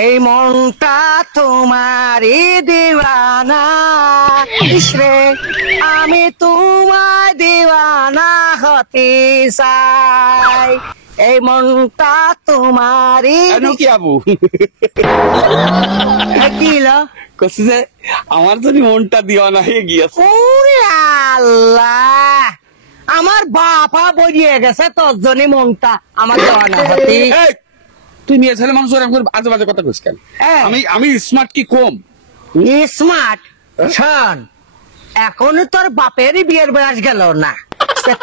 এই মনটা তোমারই দিওয়ানা, ইসরে আমি তোমায় দিওয়ানা হতে চাই। এই মনটা তোমারই কি আবু কি কচ্ছে যে আমার যদি মনটা দিওয়ানা হয়ে গিয়েছে। ওরে আল্লাহ, আমার বাপা বলিয়ে গেছে তোর জন্য মনটা আমার দিওয়ানা হতে। তুই নিয়ে ছেলে মানুষ আজে বাজে কথা কইস কেন? আমি স্মার্ট কি কম? স্মার্ট শোন, এখন তোর বাপেরই বিয়ের বয়স গেল না,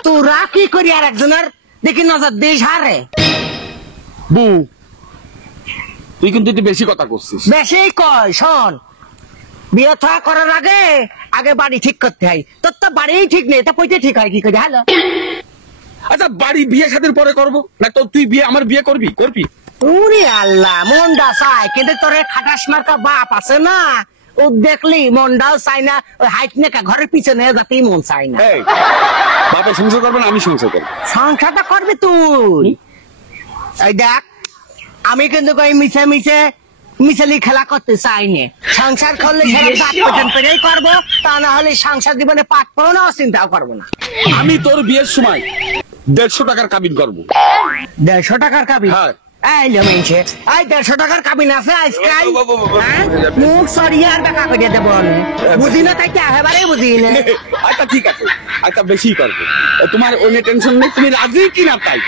তোরা কি করি আর একজনের দেখি নজর দিস হারে। বউ তুই কিন্তু একটু বেশি কথা করছিস। বেশি কয়, শোন বিয়ে থা করার আগে আগে বাড়ি ঠিক করতে হয়। তোর তো বাড়ি ঠিক নেই, তা পয়তে ঠিক হয় কি করে? হ্যালো, আচ্ছা বাড়ি বিয়ে সাথে পরে করবো না তো? তুই বিয়ে আমার বিয়ে করবি? ওরে আল্লাহ, মনটা চাই, কিন্তু তোর খাটাস মার্কা বাপ আছে না, ও দেখলি মনটাও চাই না, ওই হাইট নেকা ঘরের পিছনে যাতেই মন চাই না। বাপের সংসার করবে না আমি সংসার করবো? সংসারটা করবি তুই। এই দেখ, আমি কিন্তু কই মিছে মিছে মিছালি খেলা করতে চাই না। সংসার করলে সেটা করবো, তা না হলে সংসার জীবনে পাঠ পড়ো না, চিন্তাও করবো না। আমি তোর বিয়ের সময় 150 টাকার কাবিন করবো। 150 টাকার কাবিন? হ্যাঁ। এই জমিনছে, এই 150 টাকার কাবিন আছে আজকাল? মুখ সরিয়ে আর টাকা করে দেবো আমি, বুঝি না তাই একেবারে বুঝি না। আচ্ছা ঠিক আছে, আচ্ছা বেশি করবো, তোমার ওনে টেনশন নেই, তুমি রাজি কিনা তাই।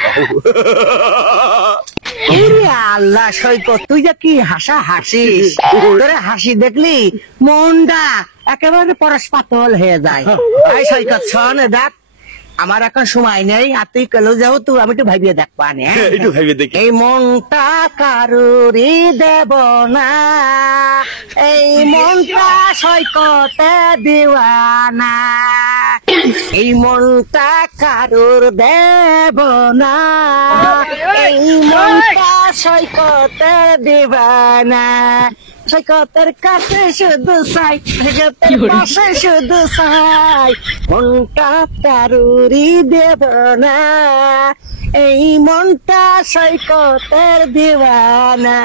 আল্লাহ সৈকত, তুই যে কি হাসা হাসিস, তোরে হাসি দেখলি মনটা একেবারে পরশ পাতল হয়ে যায়। এই সৈকত শোন, দেখ আমার এখন সময় নেই, আর তুই কেলো যাও, তুই আমি একটু ভাবিয়ে দেখ পানে। একটু ভাবিয়ে দেখি। এই মনটা কারুরই দেব না, এই মনটা সৈকতে দিওয়ানা, এই মনটা কারুর দেব না, এই মনটা সৈকতে দিওয়ানা, সৈকতের কাছে শুধু চাই, সৈকতের পাশে শুধু চাই, মনটা কারুরই দেব না, এই মনটা সৈকতের দিওয়ানা।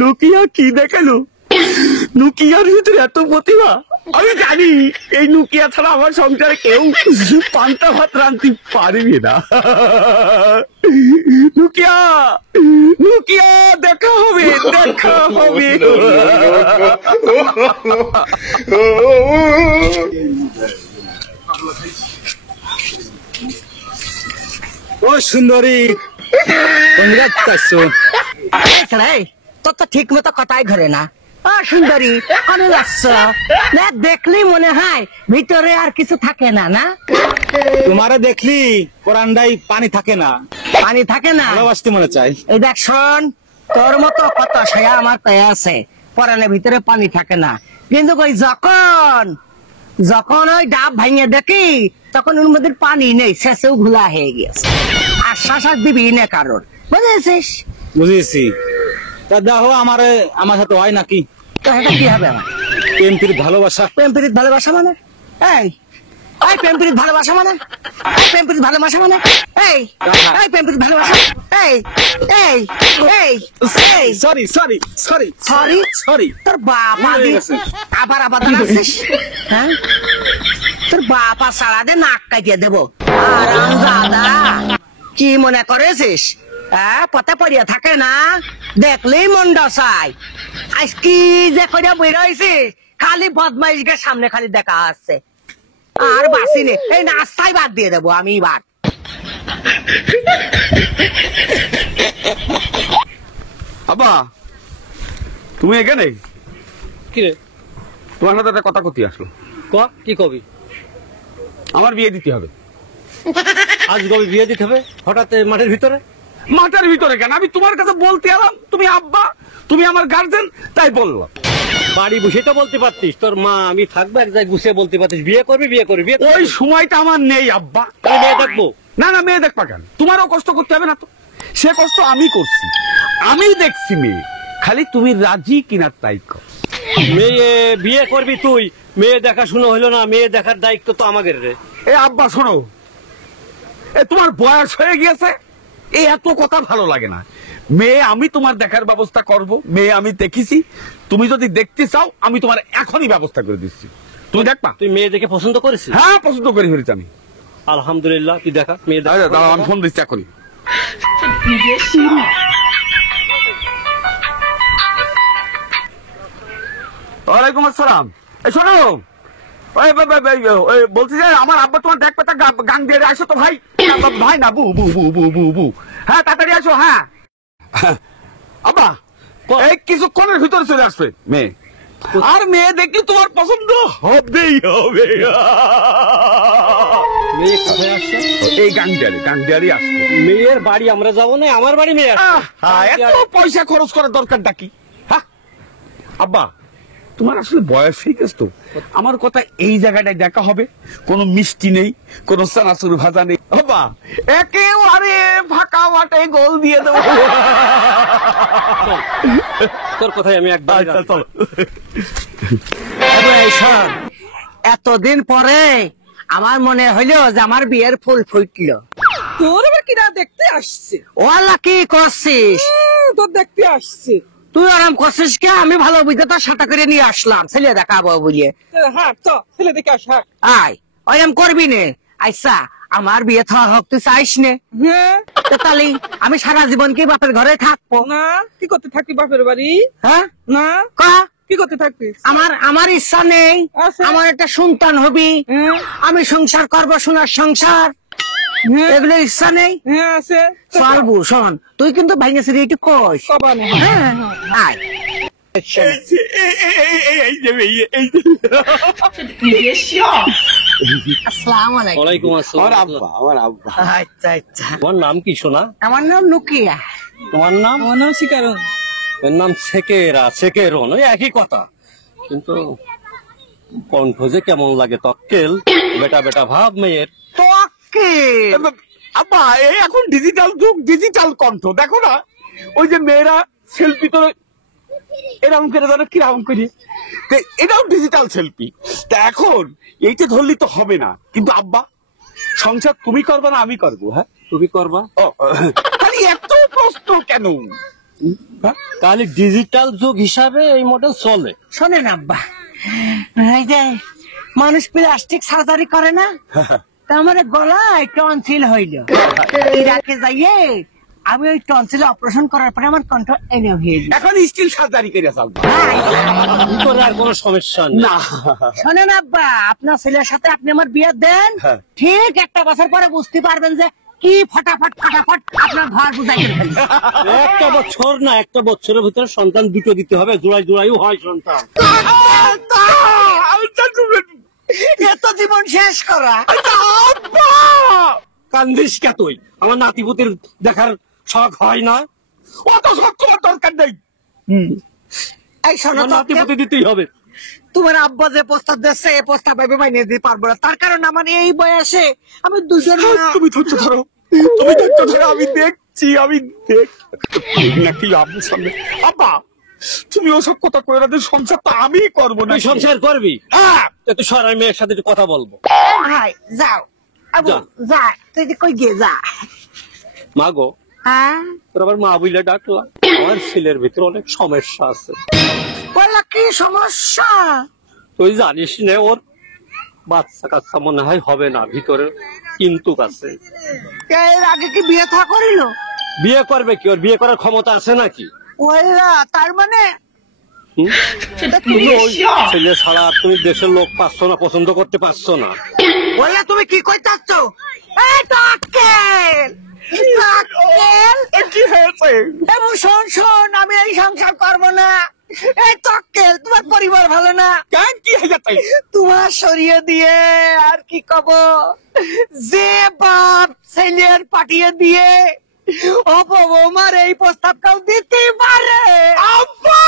নোকিয়া কি দেখালো? নোকিয়ার ভিতরে এত প্রতিভা! আমি জানি এই নোকিয়া ছাড়া আমার সংসারে কেউ পান্তা ভাত রাঁধতে পারবে না। নোকিয়া, নোকিয়া দেখা হবে, দেখা হবে। ও সুন্দরী, তোর তো ঠিক মতো কথাই ঘরে না। সুন্দরী আমি যাচ্ছ না, দেখলি মনে হয় ভিতরে আর কিছু থাকে না। না তোমারে দেখলি কোরআনটাই পানি থাকে না, পানি থাকে না, ভালোবাসতে মনে চাই। এই দেখ শোন, তোর মতো কত সে আমার কয়ে আছে কোরআনের ভিতরে পানি থাকে না, কিন্তু ওই যখন ওই ডাব ভাঙিয়ে দেখি তখন ওর মধ্যে পানি নেই, শেষেও ঘোলা হয়ে গেছে। আশ্বাস আর দিবি না কারোর, বুঝেছিস? বুঝেছি। তা দেখো আমার সাথে হয় নাকি? তো এটা কি হবে আমার? প্রেম প্রীত ভালোবাসা। প্রেম প্রীত ভালোবাসা মানে? এই প্রেম প্রীত ভালোবাসা মানে? প্রেম প্রীত ভালোবাসা মানে? এই প্রেম প্রীত ভালোবাসা? Sorry sorry sorry sorry sorry. তোর বাবা আবার জানাচ্ছিস? হ্যাঁ, তোর বাবা সারাদে নাক কাটিয়ে দেবো। আরাম দাদা, কি মনে করেছিস? পথে পড়িয়া থাকে না, দেখলেই মনটা চাই। আজ কি যে করে বেরোইছি, খালি বদমাইশকে সামনে খালি দেখা আসছে, আর বাসি নে, এই নাস্তাই বাদ দিয়ে দেবো আমি এবার। আবা তুমি এখানে? কি রে, তোমার সাথে একটা কথা করতে আসলো। কি কবি? আমার বিয়ে দিতে হবে। আজ কবি বিয়ে দিতে হবে হঠাৎ মাঠের ভিতরে? মাঠের ভিতরে কেন? আমি তোমার কাছে বলতে এলাম, তুমি আব্বা, তুমি আমার গার্জেন, তাই বললাম। বাড়ি বসে তো বলতে পারতিস, তোর মা আমি থাকবো, এক জায়গায় গুছিয়ে বলতে পারতিস বিয়ে করবি বিয়ে করবি। ওই সময়টা আমার নেই আব্বা। মেয়ে দেখবো না, মেয়ে দেখবা কেন? তোমারও কষ্ট করতে হবে না তো? সে কষ্ট আমি করছি, আমি দেখছি মেয়ে, খালি তুমি রাজি কিনা তাই কর। মেয়ে বিয়ে করবি তুই, মেয়ে দেখাশুনো হইলো না, মেয়ে দেখার দায়িত্ব তো আমাদের রে। এ আব্বা শোনো, এ তোমার বয়স হয়ে গিয়েছে, এই এত কথা ভালো লাগে না। মেয়ে আমি তোমার দেখার ব্যবস্থা করব, মেয়ে আমি দেখেছি, তুমি যদি দেখতে চাও আমি তোমার এখনই ব্যবস্থা করে দিচ্ছি, তুমি দেখবা। তুই মেয়ে দেখে পছন্দ করেছিস? হ্যাঁ পছন্দ করে ফেলেছি আমি। আলহামদুলিল্লাহ, তুই দেখা মেয়ে দেখা। দাঁড়াও আমি ফোন দিচ্ছি এখনই। ওয়ালাইকুম আসসালাম। এই শোনো, বলছি যে আমার আব্বা তোমার দেখ পাতা গান দিয়ে আসো তো ভাই। ভাই না, বু বু বু বু বু বু, হ্যাঁ তাড়াতাড়ি আসো। হ্যাঁ আব্বা এই কিছুক্ষণের ভিতরে চলে আসবে মেয়ে, আর মেয়ে দেখলে তোমার পছন্দ হবেই হবে। মেয়ে কোথায় আসছে? এই গাংডিয়ারি আসবে। মেয়ের বাড়ি আমরা যাবো না, আমার বাড়ি মেয়ে আসছে। এত পয়সা খরচ করার দরকারটা কি? হ্যাঁ আব্বা তোমার আসলে বয়স হয়ে গেছে তো, আমার কথা এই জায়গাটায় দেখা হবে, কোনো মিষ্টি নেই, কোনো চানাচুর ভাজা নেই। আব্বা একেবারে ফাঁকা মাঠে গোল দিয়ে দেবো। তোর কথাই আমি একবার চলো। শোন, এতদিন পরে আমার মনে হইলো যে আমার বিয়ের ফুল ফুটলো। তোর এবার কিনা দেখতে আসছে, ওয়ালা কি করছিস? তোর দেখতে আসছে। তুই আরাম করছিস কে? আমি ভালো বুঝতে তোর সাথে করে নিয়ে আসলাম ছেলে দেখাবো বুঝিয়ে। হ্যাঁ তো ছেলে দেখে আস। হ্যাঁ আয় ওরম করবি নে। আচ্ছা আমার বিয়ে থা হোক, তুই চাইস নে? হ্যাঁ তো তাহলে আমি সারা জীবন কি বাপের ঘরে থাকবো? না, কি করতে থাকবি বাপের বাড়ি? হ্যাঁ না, ক কি করতে থাকবি? আমার ইচ্ছা নেই, আছে। আমার একটা সন্তান হবি, হ্যাঁ আমি সংসার করবো, সোনার সংসার, হ্যাঁ এগুলো ইচ্ছা নেই। হ্যাঁ আছে। চলবো শোন, তুই কিন্তু ভাইঙ্গেছি একটু কইস। কবা না। হ্যাঁ আয়। আসসালামু আলাইকুম। ওয়ালাইকুম আমার আসসালাম। আব্বা, আমার আব্বা। আচ্ছা আচ্ছা, তোমার নাম কি সোনা? আমার নাম নুকিয়া। তোমার নাম? আমার নাম শিকারণ। এর নাম সেকেরন, ওই একই কথা, কিন্তু কণ্ঠ যে কেমন লাগে, তক্কেল বেটা বেটা ভাব মেয়ের। তোকে আব্বা এই এখন ডিজিটাল যুগ, ডিজিটাল কণ্ঠ দেখো না, ওই যে মেয়েরা সেলফি তোলে এরকম করে ধরো কিরকম করি, তো এটাও ডিজিটাল সেলফি। তা এখন এইটা ধরলি তো হবে না, কিন্তু আব্বা সংসার তুমি করবে না আমি করবো। হ্যাঁ তুমি করবা? ও, খালি এত প্রশ্ন কেন? হ্যাঁ? তাহলে ডিজিটাল যুগ হিসাবে এই মডেল চলে। শোনেন আব্বা, এই যে মানুষ প্লাস্টিক সার্জারি করে না, তা আমার গলায় টনসিল হইল, ইরাকে যাইয়ে আমি ওই টনসিল অপারেশন করার পরে আমার কণ্ঠ এনে হয়ে গেল। এখন স্টিল সার্জারি করে আব্বা। ভিতরে আর কোনো সমস্যা নেই। না শোনেন আব্বা, আপনার ছেলের সাথে আপনি আমার বিয়ে দেন, হ্যাঁ। ঠিক একটা বছর পরে বুঝতে পারবেন যে কি ফটাফট আপনার ঘর বুঝাই ফেলবেন। একটা বছর না, একটা বছরের ভিতরে সন্তান দুটো দিতে হবে, জোড়াই হয় সন্তান। এত জীবন শেষ করা। কান্দিস কে তুই? আমার নাতিপুতির দেখার শখ হয় না? অত সব তোমার দরকার নেই। এই শোনো আমার তো, নাতিপুতি দিতেই হবে। তোমার আব্বা যে প্রস্তাব দিচ্ছে এই প্রস্তাব আমি মাইনে দিতে পারবো না, তার কারণ আমার এই বয়সে আমি দুজন তুমি ধৈর্য ধরো, তুমি ধৈর্য ধরো, আমি দেখছি, আমি দেখ নাকি আব্বুর সামনে। আব্বা তুমি ওসব কথা করে না, সংসার তো আমি করবো না। তুই সংসার করবি? হ্যাঁ তুই সরাই মেয়ের সাথে একটু কথা বলবো। ভাই যাও আবু, যা। যা তুই কই গিয়ে যা। মা গো, হ্যাঁ তোর আবার মা বুঝলে ডাকলা? আমার ছেলের ভিতরে অনেক সমস্যা আছে। বললা কি সমস্যা? তুই জানিস না, ওর বাচ্চা কাচ্চা মনে হয় হবে না, ভিতরে কিন্তু আছে। এর আগে কি বিয়ে থা করিল? বিয়ে করবে কি? ওর বিয়ে করার ক্ষমতা আছে নাকি? ওইরা তার মানে হুম? তুমি ওই ছেলে ছাড়া আর তুমি দেশের লোক পাচ্ছ না, পছন্দ করতে পারছো না। বললা তুমি কি কইতাছ? এই টাকেল টাকেল, কি হয়েছে? এবং শোন শোন, আমি এই সংসার করবো না। এই টকেল, তোমার পরিবার ভালো না, কেন কি হয়ে যাচ্ছে? তোমার সরিয়ে দিয়ে আর কি কব, যে বাপ ছেলের পাঠিয়ে দিয়ে অপমার এই প্রস্তাব কাউ দিতে পারে? আব্বা